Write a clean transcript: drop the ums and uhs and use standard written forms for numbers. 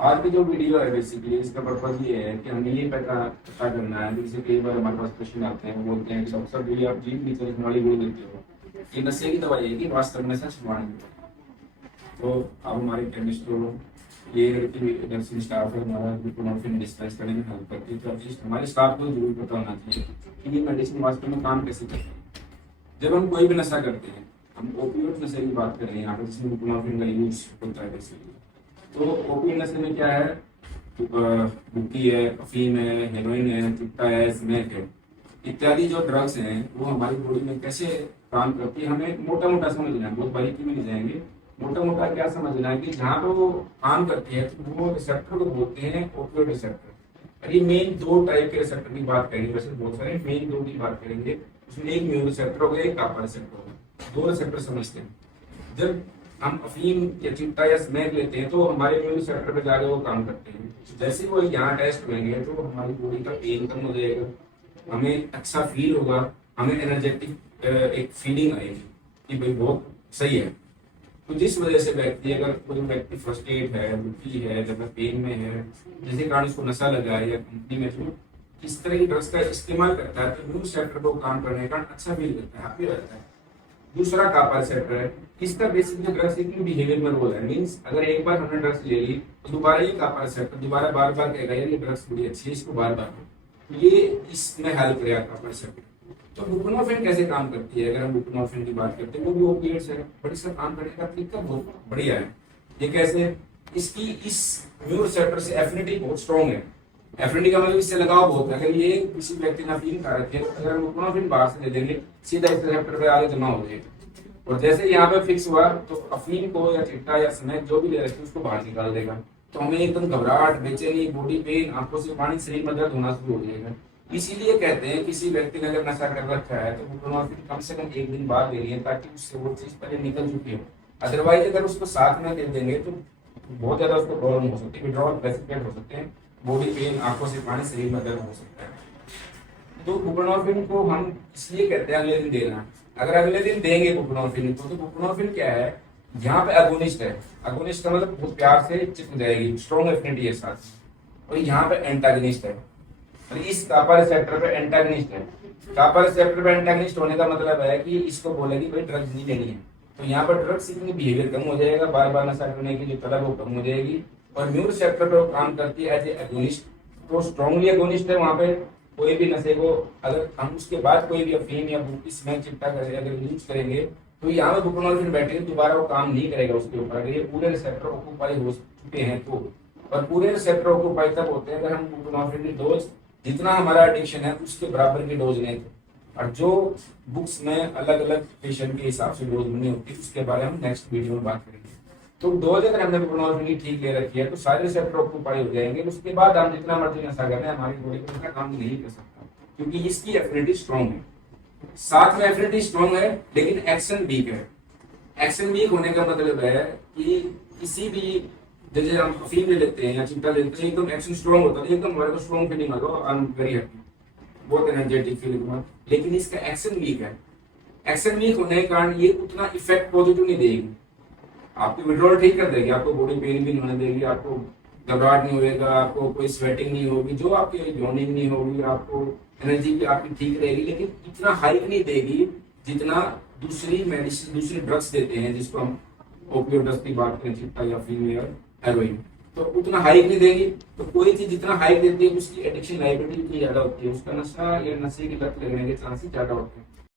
आज की जो वीडियो है बेसिकली इसका पर्पज ये है कि हमें ये पता करना है। जैसे कई बार हमारे पास क्वेश्चन आते हैं, वो बोलते हैं कि डॉक्टर साहब ये आप जीन की तरह वाली गोली देते हो, ये नशे की दवाई है कि वास्तव में सच मानेंगे? तो अब हमारे केमिस्ट को ये लड़की नर्सिंग स्टाफ है हमारा, बुप्रेनोर्फिन डिस्पेंस करने में हेल्प करती है। तो एटलीस्ट हमारे स्टाफ को जरूर पता होना चाहिए कि ये मेडिसिन वास्तव में काम कैसे करती है। जब हम कोई भी नशा करते हैं, हम ओपियोइड नशे की बात कर रहे हैं यहाँ पर, जिसमें बुप्रेनोर्फिन का यूज होता है बेसिकली। तो ओपियम नशे में क्या है, बुक्की है, अफीम है, हेरोइन है, चिट्टा है, स्मैक है, इत्यादि जो ड्रग्स हैं वो हमारी बॉडी में कैसे काम करती है हमें मोटा मोटा समझना है, बहुत बारीकी में नहीं जाएंगे। मोटा मोटा क्या समझना है कि जहाँ पे वो काम करती है तो वो रिसेप्टर को बोलते हैं ओपियोइड रिसेप्टर। और ये मेन दो टाइप के रिसेप्टर की बात करेंगे, वैसे बहुत सारे मेन दो की बात करेंगे। उसमें एक म्यू रिसेप्टर हो गया, एक कापा रिसेप्टर हो गया, दो रिसेप्टर समझते हैं। जब हम अफीम या चिट्टा या स्मैक लेते हैं तो हमारे इम्यून रिसेप्टर पे जाके वो काम करते हैं। जैसे वो यहाँ टेस्ट होंगे तो हमारी बॉडी का पेन कम हो जाएगा, हमें अच्छा फील होगा, हमें एनर्जेटिक एक फीलिंग आएगी कि भाई बहुत सही है। तो जिस वजह से व्यक्ति, अगर कोई व्यक्ति फ्रस्ट्रेट है, दुखी है, जब पेन में है, जिसके कारण उसको नशा लगा है या कंपनी में जो इस तरह की ड्रग्स का इस्तेमाल करता है, तो इम्यून रिसेप्टर को काम करने का अच्छा फील करता है, हैप्पी रहता है। दूसरा कापा रिसेप्टर है, इसका बेसिक जो ड्रग्स एक बिहेवियर में रोल है। मींस अगर एक बार हमने ड्रग्स ले ली तो दोबारा ये कापा रिसेप्टर दोबारा बार बार कहेगा यार ये ड्रग्स बड़ी अच्छी है, इसको बार बार तो ये इसमें हेल्प करेगा कापा रिसेप्टर। तो बुप्रेनोर्फिन कैसे काम करती है, अगर हम बुप्रेनोर्फिन की बात करते हैं, वो भी ओपिएट्स है, बट इसका काम करने का तरीका बहुत बढ़िया है। ये कैसे, इसकी इस म्यू रिसेप्टर से एफिनिटी बहुत स्ट्रॉन्ग है। एफिनिटी का मतलब इससे लगाव बहुत है। अगर ये किसी व्यक्ति ने अफीम खा रखी है तो अगर हम बुप्रेनोर्फिन बाहर से दे देंगे, सीधा इस रिसेप्टर पे आगे जमा हो जाएगा, और जैसे यहाँ पे फिक्स हुआ तो अफीम को या चिट्टा या स्मैक जो भी ले रखे उसको बाहर निकाल देगा। तो हमें एकदम घबराहट, बेचैनी, बॉडी पेन, आंखों से पानी, शरीर में दर्द होना शुरू हो जाएगा। इसीलिए कहते हैं किसी व्यक्ति ने अगर नशा कर रखा है तो बुप्रेनोर्फिन कम से कम एक दिन बाद ले लिया, ताकि उससे वो चीज पहले निकल चुकी हो। अदरवाइज अगर उसको साथ में दे देंगे तो बहुत ज्यादा उसको प्रॉब्लम हो सकती है, विड्रॉल प्रेसिपिटेट हो सकते हैं, बॉडी पेन, आंखों से पानी, शरीर में दर्द हो सकता है। तो बुप्रेनोर्फिन को हम इसलिए कहते हैं अगले दिन देना। अगर अगले दिन देंगे बुप्रेनोर्फिन को, तो बुप्रेनोर्फिन क्या है, यहाँ पे अगोनिस्ट है। अगोनिस्ट का मतलब बहुत प्यार से चिपक जाएगी, स्ट्रॉन्ग एफिनिटी है साथ, और यहाँ पे एंटागनिस्ट है। और इस कापा रिसेप्टर पे एंटागनिस्ट है। कापा रिसेप्टर पे एंटागनिस्ट होने का मतलब है कि इसको बोलेगी भाई ड्रग्स नहीं लेनी है, तो यहाँ पर ड्रग्स सीखने बिहेवियर कम हो जाएगा, बार बार नशा करने की जो तलब वो कम हो जाएगी। और म्यू रिसेप्टर पे काम करती है एज ए एगोनिस्ट, तो स्ट्रॉन्गली एगोनिस्ट है। वहाँ पे कोई भी नशे को अगर हम उसके बाद कोई भी अफीम या स्मैक चिट्टा करें, अगर यूज करेंगे, तो यहाँ पे बुप्रेनोर्फिन बैठे दोबारा वो काम नहीं करेगा उसके ऊपर, अगर ये पूरे रिसेप्टर ऑक्यूपाई हो चुके हैं तो। और पूरे रिसेप्टर ऑक्यूपाई तब होते हैं अगर हम बुप्रेनोर्फिन की डोज जितना हमारा एडिक्शन है उसके बराबर की डोज लें। और जो बुक्स में अलग अलग पेशेंट के हिसाब से डोज बनी होती है, उसके बारे में हम नेक्स्ट वीडियो में बात करेंगे। तो डोज अगर हमने बुप्रेनोर्फिन की ठीक ले रखी है तो सारे रिसेप्टर ऑक्यूपाई हो जाएंगे, उसके बाद हम जितना मर्जी नशा करें हमारी बॉडी को उतना काम नहीं कर सकता, क्योंकि इसकी एफिनिटी स्ट्रॉन्ग है। साथ में एफिनिटी स्ट्रॉन्ग है लेकिन एक्शन वीक है। एक्शन वीक होने का मतलब है कि किसी भी, जैसे हम अफीम ले लेते हैं या चिट्टा लेते हैं, एकदम एक्शन स्ट्रॉन्ग होता है, एकदम हमारे को स्ट्रॉन्ग फीलिंग होगा, आई एम वेरी हैप्पी, बहुत एनर्जेटिक फीलिंग होगा। लेकिन इसका एक्शन वीक है। एक्शन वीक होने के कारण ये उतना इफेक्ट पॉजिटिव नहीं देगी। आपकी विड्रॉल ठीक कर देगी, आपको बॉडी पेन भी नहीं होने देगी, आपको घबराहट नहीं होगा, आपको कोई स्वेटिंग नहीं होगी, जो आपकी जॉइनिंग नहीं होगी, आपको एनर्जी भी आपकी ठीक रहेगी, लेकिन इतना हाइक नहीं देगी जितना दूसरी मेडिसिन, दूसरी ड्रग्स देते हैं, जिसको हम ओपियोइड ड्रग्स की बात करें, चिट्टा या अफीम या हेरोइन, तो उतना हाइक नहीं देगी। तो कोई चीज जितना हाइक देती है उसकी एडिक्शन लाइबिलिटी इतनी ज्यादा होती है, उसका नशा या नशे की लत लगने के चांसेस ज्यादा होते हैं।